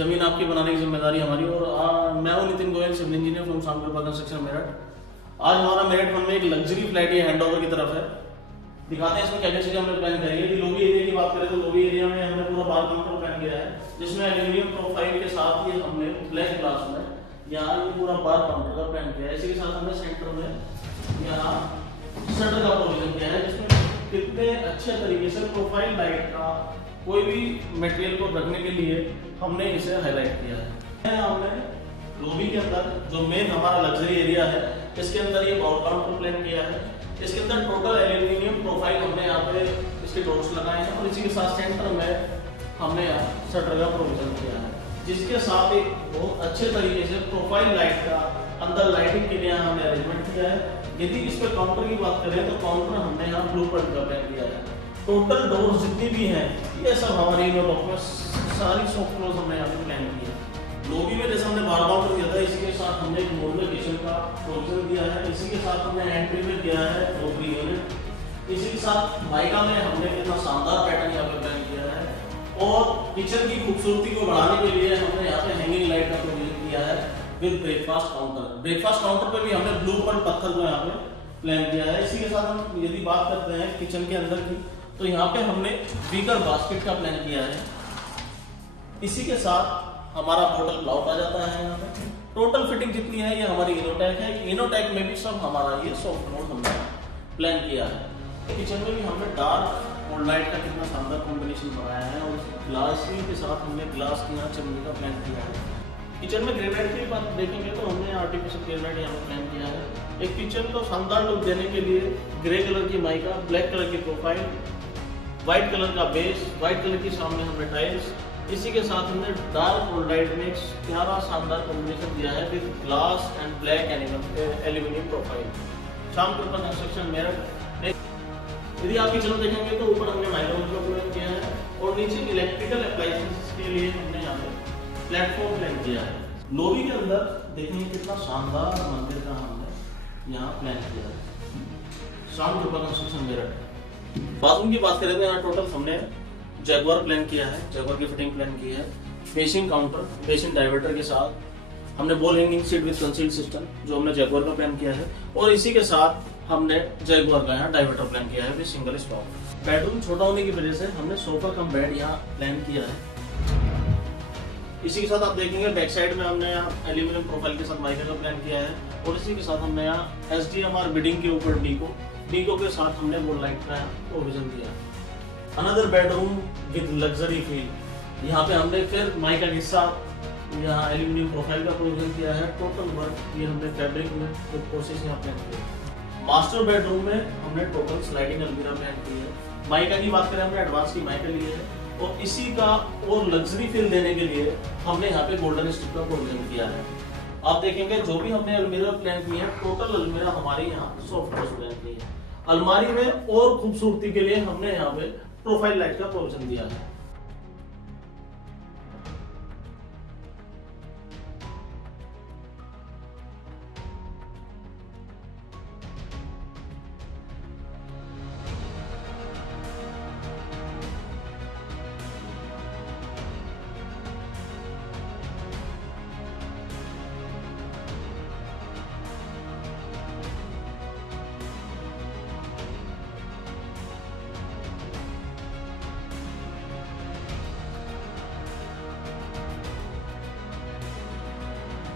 जमीन आपकी बनाने की जिम्मेदारी हमारी। और मैं हूँ Nitin Goyal, civil engineer from Shyam Kripa construction Meerut. आज हमारा मेरठ वन में एक लग्जरी फ्लैट ये हैंड ओवर की तरफ है। दिखाते हैं इसमें क्या क्या चीजें हमने प्लान करी है। लॉबी एरिया की बात करें तो लॉबी एरिया में हमने पूरा बार काउंटर प्लान किया है, जिसमें एल्यूमिनियम प्रोफाइल के साथ ये हमने ब्लैक ग्लास में यहाँ ये पूरा बार काउंटर का प्लान किया है। इसी के साथ हमने सेंटर में यहाँ शटर का प्रोविजन किया है, जिसमें कितने अच्छे तरीके से प्रोफाइल लाइट का कोई भी मटेरियल को रखने के लिए हमने इसे हाईलाइट किया है। हमने लॉबी के अंदर जो मेन हमारा लग्जरी एरिया है, इसके अंदर ये बाउल काउंटर प्लान किया है। इसके अंदर टोटल एल्यूमिनियम प्रोफाइल हमने यहाँ पे इसके डोर्स लगाए हैं और इसी के साथ सेंटर में हमने यहाँ शटर का प्रोविजन किया है, जिसके साथ एक बहुत अच्छे तरीके से प्रोफाइल लाइट का अंदर लाइटिंग के लिए हमने अरेंजमेंट किया है। यदि इस पर काउंटर की बात करें तो काउंटर हमने यहाँ ब्लूप्रिंट का प्लान किया है। टोटल डोर्स जितनी भी हैं ये सब हमारी यूनिट में सारी सॉफ्ट क्लोज हमने यहाँ पे प्लान की है। लॉबी में जैसे हमने बार काउंटर दिया था, इसी के साथ हमने एक मॉड्यूलर किचन का प्रोविजन दिया है। इसी के साथ हमने एंट्री में दिया है लॉबी यूनिट। इसी के साथ माइका में हमने कितना शानदार पैटर्न यहाँ पे प्लान किया है। और किचन की खूबसूरती को बढ़ाने के लिए हमने यहाँ पे हैंगिंग लाइट का प्रोविजन किया है with breakfast counter. Breakfast counter पे भी हमने ब्लूप्रिंट पत्थर को यहाँ पे प्लान किया है। इसी के साथ हम यदि बात करते हैं किचन के अंदर की, तो यहाँ पे हमने बीकर बास्केट का प्लान किया है। इसी के साथ हमारा बोतल प्लाउट आ जाता है। यहाँ पे टोटल फिटिंग जितनी है ये हमारी इनोटेक है। इनोटेक में भी सब हमारा ये सॉफ्ट क्लोज हमने प्लान किया है। किचन में भी हमने डार्क और लाइट का कितना शानदार कॉम्बिनेशन बनाया है और ग्लास के साथ हमने ग्लास की यहाँ चमनी का प्लान किया है। किचन में ग्रेनाइट की बात देखेंगे तो हमने आर्टिफिशियल ग्रेनाइट यहाँ पे प्लान किया है। एक किचन को शानदार लुक देने के लिए ग्रे कलर की माइका, ब्लैक कलर की प्रोफाइल, व्हाइट कलर का बेस, व्हाइट कलर की सामने हमने टाइल्स, इसी के साथ हमने डार्क और लाइट मिक्स प्यारा शानदार कॉम्बिनेशन दिया है with glass and black aluminium profile. शाम कृपा कंस्ट्रक्शन मेरठ। यदि आप किचन देखेंगे तो ऊपर हमने माइक्रोवेव का प्लान किया है और नीचे इलेक्ट्रिकल अप्लायंसेस के लिए हमने यहाँ पे प्लेटफॉर्म प्लान किया है। लॉबी के अंदर देखेंगे कितना शानदार मंदिर का हमने यहाँ प्लान किया है। शाम कृपा कंस्ट्रक्शन मेरठ। बाथरूम की बात करें तो यहाँ टोटल हमने जैगुआर प्लान किया है, जैगुआर की फिटिंग प्लान की है। बेसिन काउंटर, बेसिन डाइवर्टर के साथ हमने ball hanging seat with concealed system जो हमने जैगुआर का प्लान किया है। और इसी के साथ हमने जैगुआर का यहाँ डाइवर्टर प्लान किया है विद सिंगल स्टॉप। बेडरूम छोटा होने की वजह से हमने सोफा कम बेड यहाँ प्लान किया है। इसी के साथ आप देखेंगे बैक साइड में हमने यहाँ एल्यूमिनियम प्रोफाइल के साथ माइका का प्लान किया है। और इसी के साथ हमने यहाँ SDMR बिडिंग के ऊपर डीको के साथ हमने बॉल लाइट का प्रोविजन दिया है। Another bedroom with luxury feel. यहाँ पे हमने फिर माइका के साथ यहाँ एल्यूमिनियम प्रोफाइल का प्रोविजन किया है। टोटल वर्क ये हमने फैब्रिक में विद प्रोसेस यहाँ प्लान किया है। मास्टर बेडरूम में हमने टोटल स्लाइडिंग अलमीरा प्लान की है। माइका की बात करें हमने एडवांस की माइका ली है और इसी का और लग्जरी फील देने के लिए हमने यहाँ पे गोल्डन स्ट्रिप का प्रोविजन किया है। आप देखेंगे जो भी हमने अलमीरा प्लान की है, टोटल अलमीरा हमारी यहाँ सॉफ्ट क्लोज प्लान की है। अलमारी में और खूबसूरती के लिए हमने यहाँ पे प्रोफाइल लाइट का प्रोविजन दिया है।